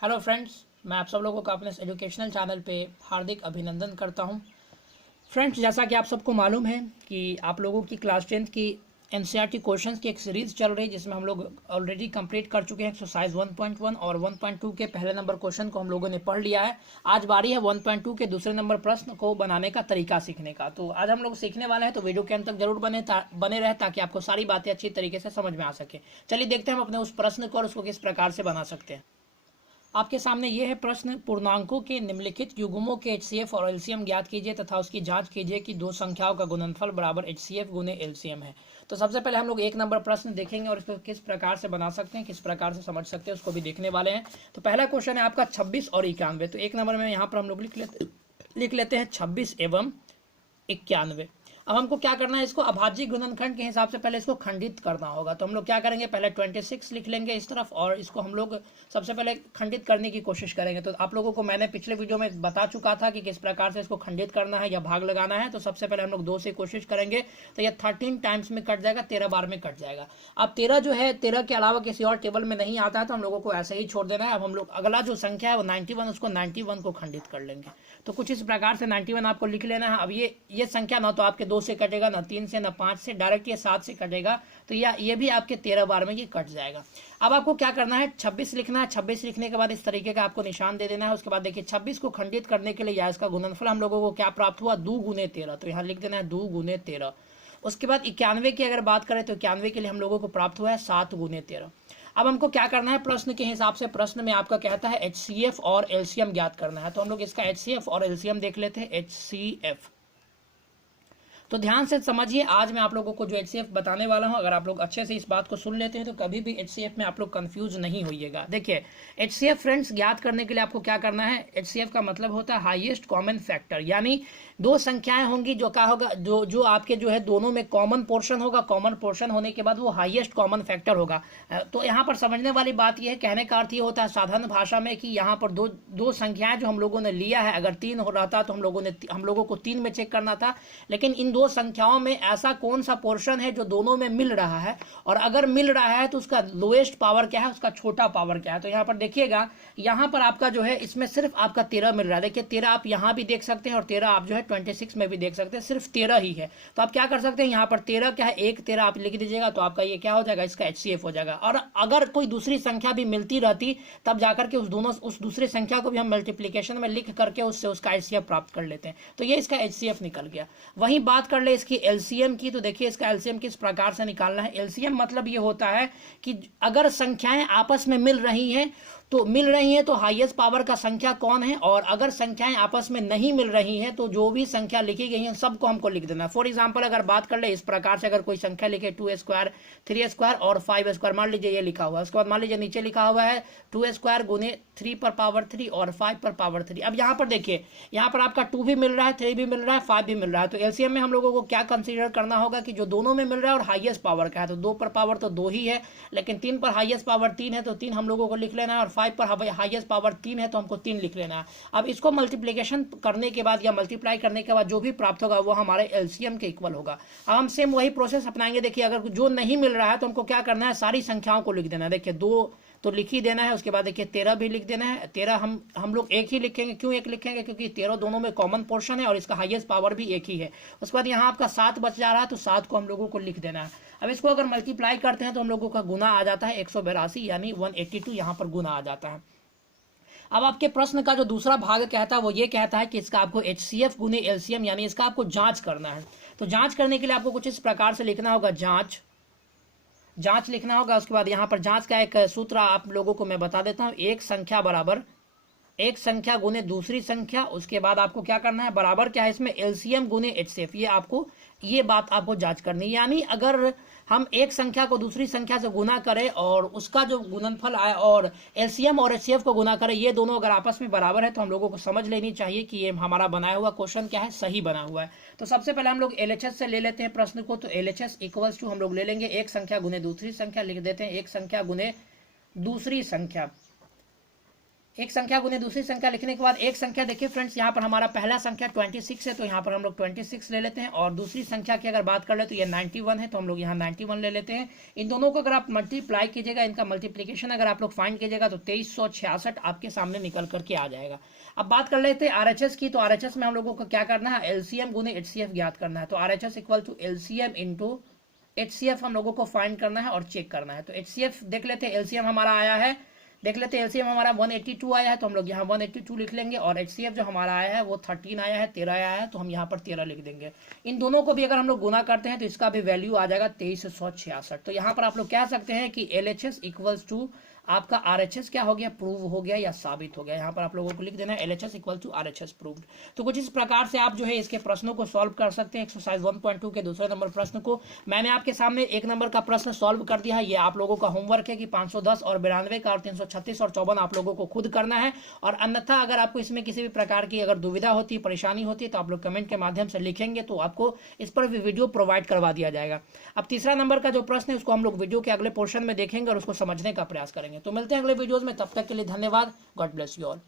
Hello friends, मैं आप सब लोगों का अपने एजुकेशनल चैनल पे हार्दिक अभिनंदन करता हूं। फ्रेंड्स, जैसा कि आप सबको मालूम है कि आप लोगों की क्लास 10th की एनसीईआरटी क्वेश्चंस की एक सीरीज़ चल रही है जिसमें हम लोग ऑलरेडी कंप्लीट कर चुके हैं। एक्सरसाइज 1.1 और 1.2 के पहले नंबर क्वेश्चन को हम लोगों ने पढ़ लिया है। आज बारी है 1.2 के दूसरे नंबर प्रश्न को बनाने का तरीका सीखने का। तो आज हम लोग सीखने वाले हैं, तो वीडियो के अंत तक जरूर बने रहे ताकि आपको सारी बातें अच्छी तरीके से समझ में आ सके। चलिए देखते हैं हम अपने उस प्रश्न को और उसको किस प्रकार से बना सकते हैं। आपके सामने ये है प्रश्न। पूर्णांकों के निम्नलिखित युग्मों के एचसीएफ और एलसीएम ज्ञात कीजिए तथा उसकी जांच कीजिए कि दो संख्याओं का गुणनफल बराबर एचसीएफ गुने एलसीएम है। तो सबसे पहले हम लोग एक नंबर प्रश्न देखेंगे और इसको किस प्रकार से बना सकते हैं, किस प्रकार से समझ सकते हैं, उसको भी देखने वाले हैं। तो पहला क्वेश्चन है आपका 26 और 91। तो एक नंबर में यहाँ पर हम लोग लिख लेते हैं 26 एवं 91। अब हमको क्या करना है, इसको अभाज्य गुणनखंड के हिसाब से पहले इसको खंडित करना होगा। तो हम लोग क्या करेंगे, पहले 26 लिख लेंगे इस तरफ और इसको हम लोग सबसे पहले खंडित करने की कोशिश करेंगे। तो आप लोगों को मैंने पिछले वीडियो में बता चुका था कि किस प्रकार से इसको खंडित करना है या भाग लगाना है। तो सबसे पहले हम लोग 2 से कोशिश करेंगे तो यह 13 टाइम्स में कट जाएगा, 13 बार में कट जाएगा। अब 13 जो है 13 के अलावा किसी और टेबल में नहीं आता है, तो हम लोगों को ऐसे ही छोड़ देना है। अब हम लोग अगला जो संख्या है वो 91, उसको 91 को खंडित कर लेंगे। तो कुछ इस प्रकार से 91 आपको लिख लेना है। अब ये संख्या ना तो आपके 2 से कटेगा, ना 3 से, ना 5 से, डायरेक्ट ये 7 से कटेगा। तो ये भी आपके 13 बार में ये कट जाएगा। अब आपको क्या करना है, 26 लिखना है। 26 लिखने के बाद इस तरीके का आपको निशान दे देना है। उसके बाद देखिए 26 को खंडित करने के लिए या इसका गुणनफल हम लोगों को क्या प्राप्त हुआ, 2 गुने 13। तो यहाँ लिख देना है 2 गुने 13। उसके बाद 91 की अगर बात करें तो 91 के लिए हम लोगों को प्राप्त हुआ है 7 गुने 13। अब हमको क्या करना है, प्रश्न के हिसाब से प्रश्न में आपका कहता है एचसीएफ और एलसीएम ज्ञात करना है। तो हम लोग इसका एचसीएफ और एलसीएम देख लेते हैं। एचसीएफ, तो ध्यान से समझिए, आज मैं आप लोगों को जो एचसीएफ बताने वाला हूं, अगर आप लोग अच्छे से इस बात को सुन लेते हैं तो कभी भी एचसीएफ में आप लोग कंफ्यूज नहीं होइएगा। देखिए एचसीएफ फ्रेंड्स ज्ञात करने के लिए आपको क्या करना है, एचसीएफ का मतलब होता है हाईएस्ट कॉमन फैक्टर, यानी दो संख्याएं होंगी जो क्या होगा, जो आपके जो है दोनों में कॉमन पोर्शन होगा। कॉमन पोर्शन होने के बाद वो हाईएस्ट कॉमन फैक्टर होगा। तो यहाँ पर समझने वाली बात यह है, कहने का अर्थ ये होता है साधारण भाषा में कि यहाँ पर दो संख्याएं जो हम लोगों ने लिया है, अगर 3 हो रहा था तो हम लोगों को 3 में चेक करना था। लेकिन इन दो संख्याओं में ऐसा कौन सा पोर्शन है जो दोनों में मिल रहा है, और अगर मिल रहा है तो उसका लोएस्ट पावर क्या है, उसका छोटा पावर क्या है। तो यहाँ पर देखिएगा, यहाँ पर आपका जो है इसमें सिर्फ आपका 13 मिल रहा है। देखिए 13 आप यहाँ भी देख सकते हैं और 13 आप जो है 26 में भी देख सकते हैं, सिर्फ 13 ही है। तो आप क्या कर सकते हैं, यहाँ पर 13 क्या है, 1 13 आप लिख दीजिएगा तो आपका ये क्या हो जाएगा, इसका एचसीएफ हो जाएगा। और अगर कोई दूसरी संख्या भी मिलती रहती तब जाकर के उस दूसरी संख्या को भी हम मल्टीप्लीकेशन में लिख करके उससे उसका एचसीएफ प्राप्त कर लेते हैं। तो ये इसका एचसीएफ निकल गया। वहीं बात कर ले इसकी एलसीएम की, तो देखिए इसका एलसीएम किस प्रकार से निकालना है। एलसीएम मतलब ये होता है कि अगर संख्याएं आपस में मिल रही हैं तो हाईएस्ट पावर का संख्या कौन है, और अगर संख्याएं आपस में नहीं मिल रही हैं तो जो भी संख्या लिखी गई है सबको हमको लिख देना है। फॉर एग्जांपल अगर बात कर ले इस प्रकार से, अगर कोई संख्या लिखे 2 स्क्वायर 3 स्क्वायर और 5 स्क्वायर, मान लीजिए ये लिखा हुआ है। उसके बाद मान लीजिए नीचे लिखा हुआ है 2 स्क्वायर गुने 3 पर पावर 3 और 5 पर पावर 3। अब यहाँ पर देखिए, यहाँ पर आपका 2 भी मिल रहा है, 3 भी मिल रहा है, 5 भी मिल रहा है। तो एलसीएम में हम लोगों को क्या कंसीडर करना होगा कि जो दोनों में मिल रहा है और हाईएस्ट पावर का है। तो 2 पर पावर तो 2 ही है, लेकिन 3 पर हाईएस्ट पावर 3 है तो 3 हम लोगों को लिख लेना है, और 5 पर हाईएस्ट पावर 3 है तो हमको 3 लिख लेना है। अब इसको मल्टीप्लिकेशन करने के बाद या मल्टीप्लाई करने के बाद जो भी प्राप्त होगा वो हमारे एलसीएम के इक्वल होगा। अब हम सेम वही प्रोसेस अपनाएंगे। देखिए अगर जो नहीं मिल रहा है तो हमको क्या करना है, सारी संख्याओं को लिख देना है। देखिए 2 तो लिख ही देना है, उसके बाद देखिए 13 भी लिख देना है। 13 हम लोग एक ही लिखेंगे। क्यों एक लिखेंगे, क्योंकि 13 दोनों में कॉमन पोर्शन है और इसका हाईएस्ट पावर भी एक ही है। उसके बाद यहाँ आपका 7 बच जा रहा है तो 7 को हम लोगों को लिख देना है। अब इसको अगर मल्टीप्लाई करते हैं तो हम लोगों का गुना आ जाता है 182, यानी 182 यहाँ पर गुना आ जाता है। अब आपके प्रश्न का जो दूसरा भाग कहता है वो ये कहता है कि इसका आपको एचसीएफ गुने एलसीएम, यानी इसका आपको जांच करना है। तो जांच करने के लिए आपको कुछ इस प्रकार से लिखना होगा, जांच लिखना होगा। उसके बाद यहाँ पर जांच का एक सूत्र आप लोगों को मैं बता देता हूँ, एक संख्या बराबर एक संख्या गुने दूसरी संख्या। उसके बाद आपको क्या करना है, बराबर क्या है इसमें, एलसीएम गुने एचसीएफ। ये बात आपको जांच करनी है। यानी अगर हम एक संख्या को दूसरी संख्या से गुना करें और उसका जो गुणनफल आए और एलसीएम और एचसीएफ को गुना करें, ये दोनों अगर आपस में बराबर है तो हम लोगों को समझ लेनी चाहिए कि ये हमारा बनाया हुआ क्वेश्चन क्या है, सही बना हुआ है। तो सबसे पहले हम लोग एलएचएस से ले लेते हैं प्रश्न को। तो एलएचएस इक्वल्स टू हम लोग ले लेंगे एक संख्या गुने दूसरी संख्या, लिख देते हैं एक संख्या गुने दूसरी संख्या। एक संख्या गुने दूसरी संख्या लिखने के बाद एक संख्या देखिए फ्रेंड्स, यहाँ पर हमारा पहला संख्या 26 है, तो यहाँ पर हम लोग 26 ले लेते हैं। और दूसरी संख्या की अगर बात कर ले तो ये 91 है, तो हम लोग यहाँ 91 ले लेते हैं। इन दोनों को अगर आप मल्टीप्लाई कीजिएगा, इनका मल्टीप्लीकेशन अगर आप लोग फाइंड कीजिएगा तो 2366 आपके सामने निकल करके आ जाएगा। अब बात कर लेते हैं RHS की। तो RHS में हम लोगों को क्या करना है, LCM गुने HCF ज्ञात करना है। तो RHS equal to LCM into HCF हम लोगों को फाइंड करना है और चेक करना है। तो HCF देख लेते हैं, LCM हमारा आया है, देख लेते हैं LCM हमारा 182 आया है, तो हम लोग यहाँ 182 लिख लेंगे। और HCF जो हमारा आया है वो 13 आया है, 13 आया है, तो हम यहाँ पर 13 लिख देंगे। इन दोनों को भी अगर हम लोग गुना करते हैं तो इसका भी वैल्यू आ जाएगा 2366। तो यहाँ पर आप लोग कह सकते हैं कि LHS इक्वल्स टू आपका RHS क्या हो गया, प्रूव हो गया या साबित हो गया। यहाँ पर आप लोगों को लिख देना है LHS इक्वल टू RHS प्रूव्ड। तो कुछ इस प्रकार से आप जो है इसके प्रश्नों को सॉल्व कर सकते हैं। एक्सरसाइज 1.2 के दूसरे नंबर प्रश्न को मैंने आपके सामने एक नंबर का प्रश्न सॉल्व कर दिया है। ये आप लोगों का होमवर्क है कि 510 और 92 का और 336 और 54 आप लोगों को खुद करना है। और अन्यथा अगर आपको इसमें किसी भी प्रकार की अगर दुविधा होती है, परेशानी होती है, तो आप लोग कमेंट के माध्यम से लिखेंगे तो आपको इस पर भी वीडियो प्रोवाइड करवा दिया जाएगा। अब तीसरा नंबर का जो प्रश्न है उसको हम लोग वीडियो के अगले पोर्शन में देखेंगे और उसको समझने का प्रयास करेंगे। तो मिलते हैं अगले वीडियोज में, तब तक के लिए धन्यवाद। God bless you all.